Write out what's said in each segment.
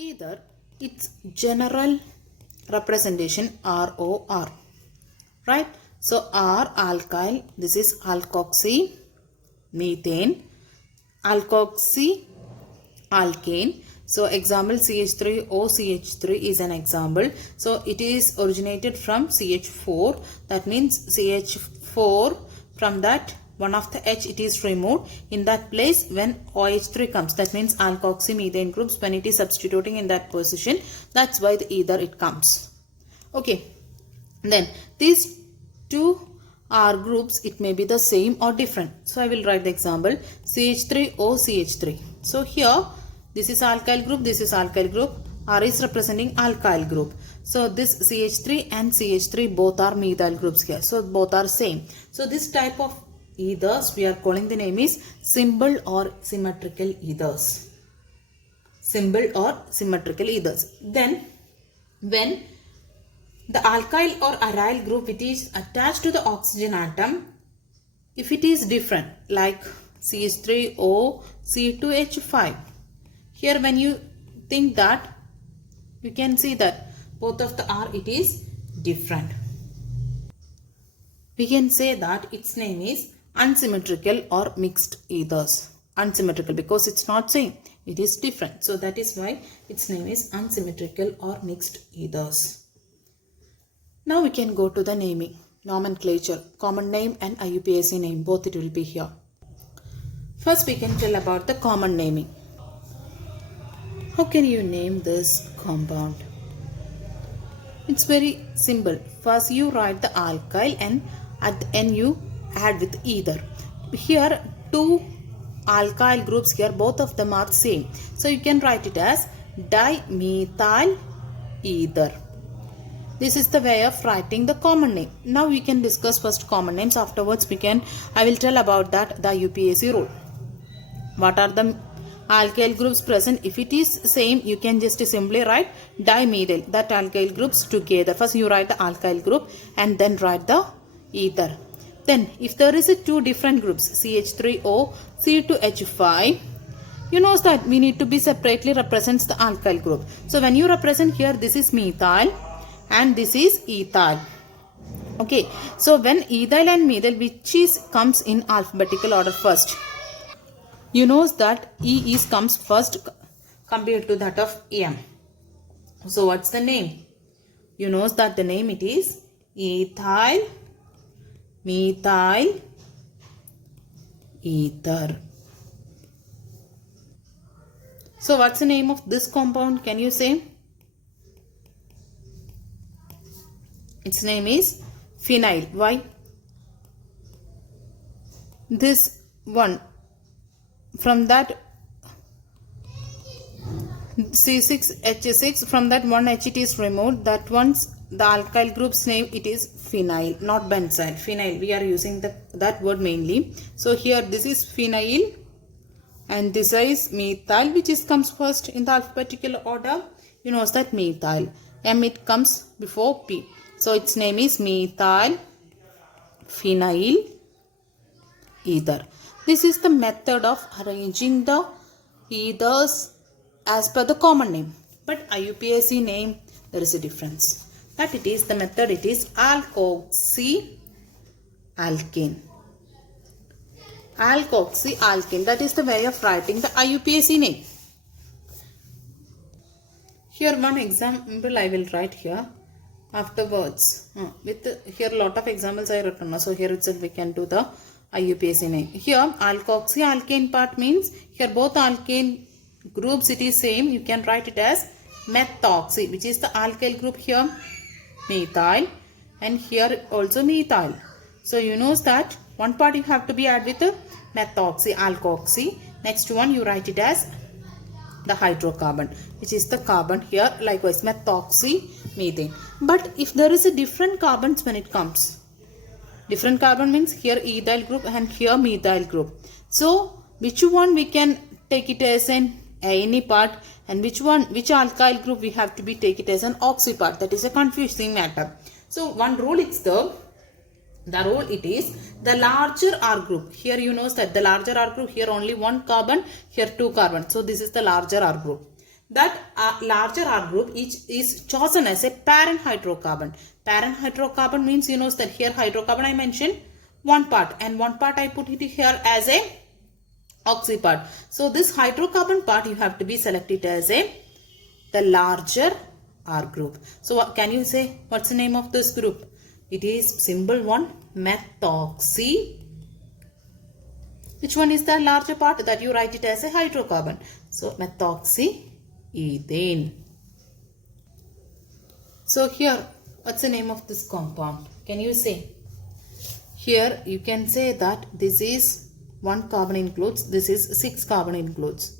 Either its general representation ROR, right? So R alkyl, this is alkoxy methane, alkoxy alkane. So example CH3OCH3 is an example. So it is originated from CH4. That means CH4, from that one of the H it is removed. In that place when OH3 comes, that means alkoxy methane groups, when it is substituting in that position, that's why the either it comes. Okay, then these two R groups, it may be the same or different. So I will write the example CH3OCH3. So here this is alkyl group, this is alkyl group. R is representing alkyl group. So this CH3 and CH3 both are methyl groups here. So both are same. So this type of ethers we are calling, the name is symbol or symmetrical ethers. Symbol or symmetrical ethers. Then when the alkyl or aryl group, it is attached to the oxygen atom, if it is different, like CH3O C2H5. Here when you think that, you can see that both of the R, it is different. We can say that its name is unsymmetrical or mixed ethers. Unsymmetrical because it's not same, it is different. So that is why its name is unsymmetrical or mixed ethers. Now we can go to the naming, nomenclature, common name and IUPAC name, both it will be here. First we can tell about the common naming. How can you name this compound? It's very simple. First you write the alkyl and at the end you add with ether. Here two alkyl groups here, both of them are same. So you can write it as dimethyl ether. This is the way of writing the common name. Now we can discuss first common names. Afterwards I will tell about that the IUPAC rule. What are the alkyl groups present? If it is same, you can just simply write dimethyl, that alkyl groups together. First you write the alkyl group and then write the ether. Then if there is two different groups, CH3O C2H5, you know that we need to be separately represents the alkyl group. So when you represent here, this is methyl and this is ethyl. Okay, so when ethyl and methyl, which is comes in alphabetical order first? You know that E is comes first compared to that of M. So what's the name? You know that the name it is ethyl methyl ether. So what's the name of this compound? Can you say? Its name is phenyl. Why? This one, from that C6H6, from that one H it is removed. That one's the alkyl group's name, it is phenyl, not benzyl. Phenyl, we are using that word mainly. So here this is phenyl and this is methyl, which is comes first in the alphabetical order. You know that methyl. M it comes before P. So its name is methyl phenyl ether. This is the method of arranging the ethers as per the common name. But IUPAC name, there is a difference. That it is the method, it is alkoxy alkane. Alkoxy alkane, that is the way of writing the IUPAC name. Here one example I will write here. Afterwards, with here lot of examples I written. So here itself we can do the IUPAC name. Here alkoxy alkane part means here both alkane groups it is same. You can write it as methoxy, which is the alkyl group here, methyl, and here also methyl. So you know that one part you have to be add with the methoxy alkoxy. Next one you write it as the hydrocarbon, which is the carbon here, likewise methoxy methane. But if there is a different carbons when it comes, different carbon means here ethyl group and here methyl group. So which one we can take it as an any part, and which alkyl group we have to be take it as an oxy part? That is a confusing matter. So one rule is the rule it is the larger R group. Here you know that the larger R group, here only one carbon, here two carbon. So this is the larger R group. that larger R group is chosen as a parent hydrocarbon. Parent hydrocarbon means, you know that here hydrocarbon I mentioned one part, and one part I put it here as a oxy part. So this hydrocarbon part you have to be selected as the larger R group. So what can you say? What's the name of this group? It is symbol 1, methoxy. Which one is the larger part? That you write it as a hydrocarbon. So methoxyethane. So here, what's the name of this compound? Can you say? Here you can say that this is 1 carbon includes, this is 6 carbon includes.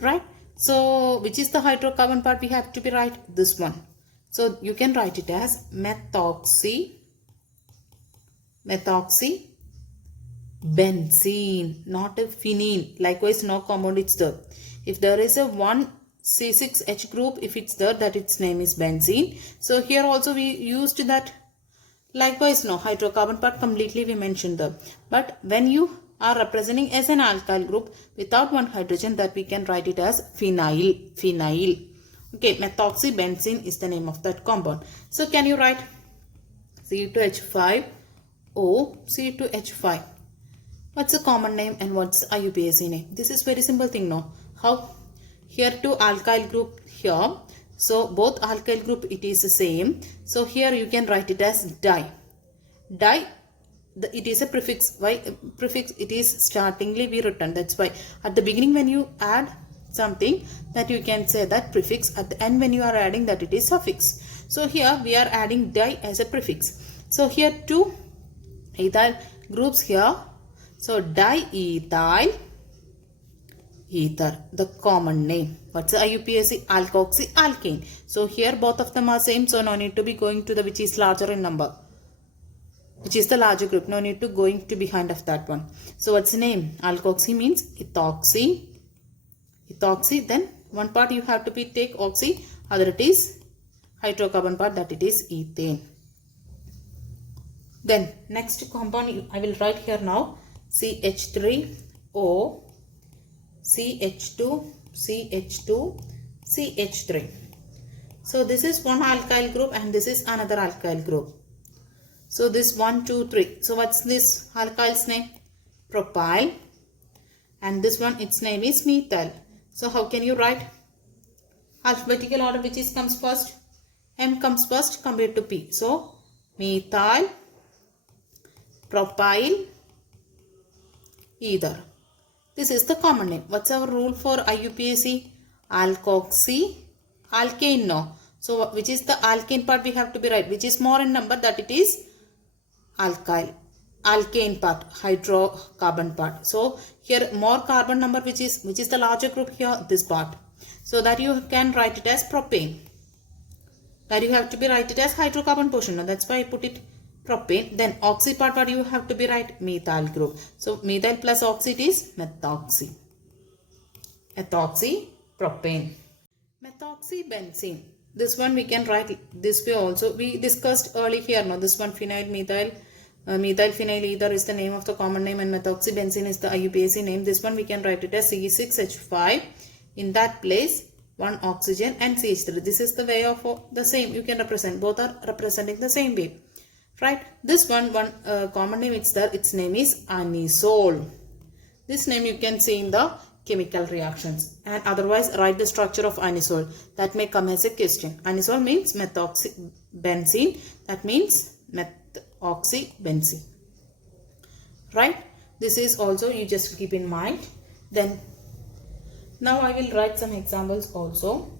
Right? So which is the hydrocarbon part we have to be write? This one. So you can write it as methoxybenzene, not a phenene. Likewise, no compound it's there. If there is a 1C6H group, if it's there, that its name is benzene. So here also we used that. Likewise, no hydrocarbon part completely we mentioned there. But when you are representing as an alkyl group without one hydrogen, that we can write it as phenyl. Okay, methoxybenzene is the name of that compound. So can you write Cu2H5O Cu2H5? What's the common name and what's the IUPAC name? This is very simple thing, no? How? Here two alkyl group here. So both alkyl group it is the same. So here you can write it as di. Di, it is a prefix. Why prefix? It is startingly we written. That's why at the beginning when you add something, that you can say that prefix. At the end when you are adding, that it is suffix. So here we are adding di as a prefix. So here two ethyl groups here. So diethyl ether, the common name. What's the IUPAC? Alkoxy alkane. So here both of them are same. So no need to be going to the which is larger in number, which is the larger group. No need to going to behind of that one. So what's the name? Alkoxy means ethoxy. Ethoxy. Then one part you have to be take oxy. Other it is hydrocarbon part, that it is ethane. Then next compound I will write here now. CH3O CH2 CH2 CH3. So this is one alkyl group and this is another alkyl group. So this 1, 2, 3. So what's this alkyl's name? Propyl. And this one, its name is methyl. So how can you write? Alphabetical order, which is comes first? M comes first compared to P. So methyl, propyl, ether. This is the common name. What's our rule for IUPAC? Alkoxy alkane, no. So which is the alkane part we have to be right, which is more in number, that it is alkyl. Alkane part, hydrocarbon part. So here more carbon number, which is the larger group here, this part. So that you can write it as propane. That you have to be write it as hydrocarbon portion. Now that's why I put it propane. Then oxy part, what you have to be write? Methyl group. So methyl plus oxy, it is methoxy. Methoxy propane. Methoxybenzene. This one we can write this way also. We discussed early here. Now this one phenyl methyl. Methyl phenyl ether is the name of the common name and methoxybenzene is the IUPAC name. This one we can write it as C6H5. In that place, one oxygen and CH3. This is the way of the same. You can represent. Both are representing the same way. Right. This one common name it's there. Its name is anisole. This name you can see in the chemical reactions. And otherwise write the structure of anisole. That may come as a question. Anisole means methoxybenzene. That means methoxybenzene. Right. This is also you just keep in mind. Then now I will write some examples also.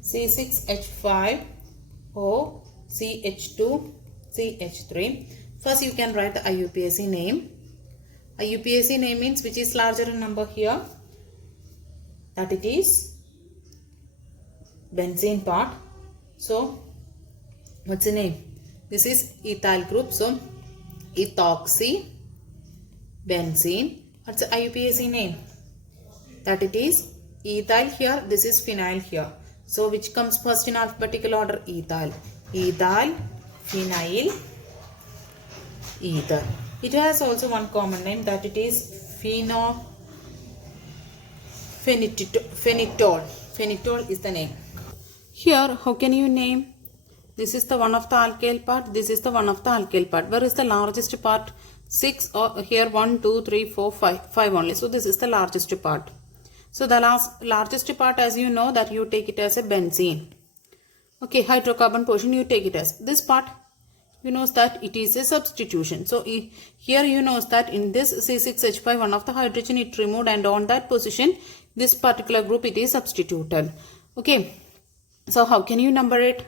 C6H5O CH2 CH3. First you can write the IUPAC name. IUPAC name means which is larger in number here. That it is benzene part. So what's the name? This is ethyl group. So ethoxy benzene. What's the IUPAC name? That it is ethyl here. This is phenyl here. So which comes first in alphabetical order? Ethyl. Ethyl, phenyl, ether. It has also one common name, that it is Phenitol. Phenitol is the name. Here, how can you name? This is the one of the alkyl part. This is the one of the alkyl part. Where is the largest part? 6 or here 1, 2, 3, 4, 5. 5 only. So this is the largest part. So the largest part, as you know, that you take it as a benzene. Okay, hydrocarbon portion you take it as. This part, you know that it is a substitution. So here you know that in this C6H5 one of the hydrogen it removed, and on that position this particular group it is substituted. Okay, so how can you number it?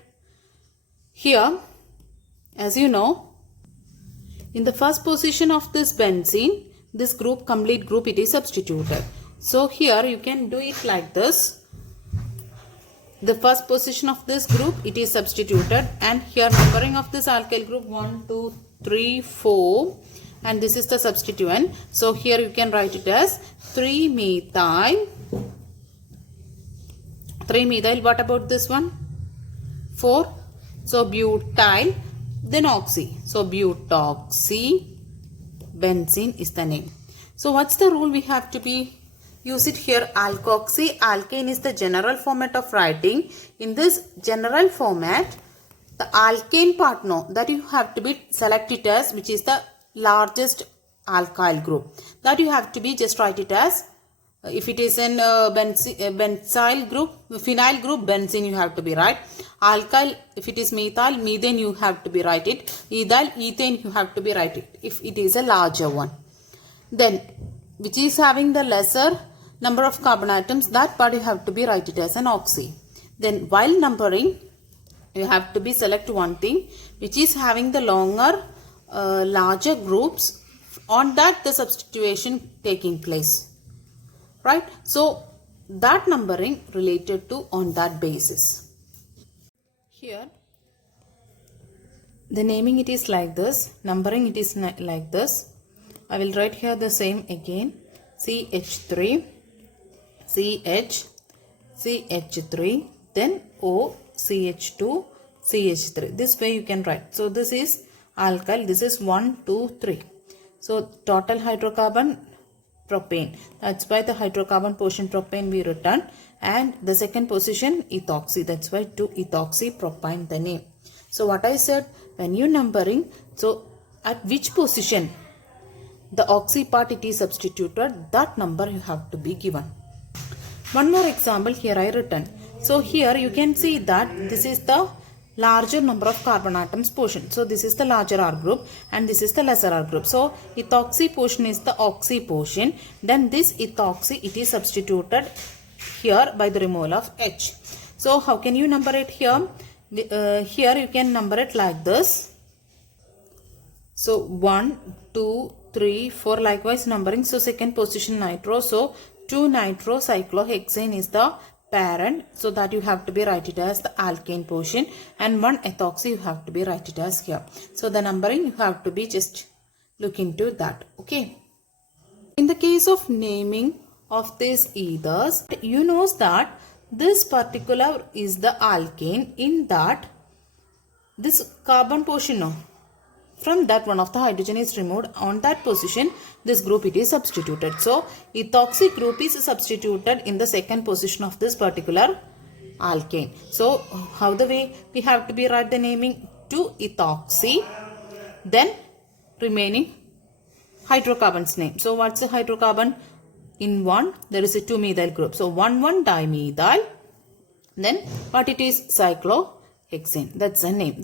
Here, as you know, in the first position of this benzene, this group, complete group, it is substituted. So here you can do it like this. The first position of this group, it is substituted, and here numbering of this alkyl group 1, 2, 3, 4, and this is the substituent. So here you can write it as 3-methyl. 3-methyl. What about this one? 4. So butyl, then oxy. So butoxy benzene is the name. So what's the rule we have to be? Use it here. Alkoxy alkane is the general format of writing. In this general format, the alkane part that you have to be select it as which is the largest alkyl group. That you have to be just write it as, if it is an benzyl group, phenyl group, benzene you have to be right. Alkyl, if it is methyl, methane you have to be write it. Ethyl, ethane you have to be write it if it is a larger one. Then which is having the lesser number of carbon atoms, that part you have to be write it as an oxy. Then while numbering, you have to be select one thing which is having the longer larger groups, on that the substitution taking place, right? So that numbering related to on that basis. Here the naming it is like this, numbering it is like this. I will write here the same again. CH3, CH, CH3, then O, CH2, CH3. This way you can write. So this is alkyl, this is 1, 2, 3. So total hydrocarbon propane. That's why the hydrocarbon portion propane we written, and the second position ethoxy. That's why 2-ethoxy propane the name. So what I said, when you numbering, so at which position the oxy part it is substituted, that number you have to be given. One more example here I written. So here you can see that this is the larger number of carbon atoms portion. So this is the larger R group and this is the lesser R group. So ethoxy portion is the oxy portion. Then this ethoxy it is substituted here by the removal of H. So how can you number it here? Here you can number it like this. So 1, 2, 3, 4 likewise numbering. So second position nitro. So 2-nitrocyclohexane is the parent. So that you have to be write it as the alkane portion, and 1-ethoxy you have to be write it as here. So the numbering you have to be just look into that. Okay. In the case of naming of these ethers, you know that this particular is the alkane, in that this carbon portion from that one of the hydrogen is removed, on that position this group it is substituted. So ethoxy group is substituted in the second position of this particular alkane. So how the way we have to be write the naming? 2-ethoxy, then remaining hydrocarbons name. So what's the hydrocarbon? In one there is a 2-methyl group. So 1,1-dimethyl, then what it is? Cyclohexane. That's the name.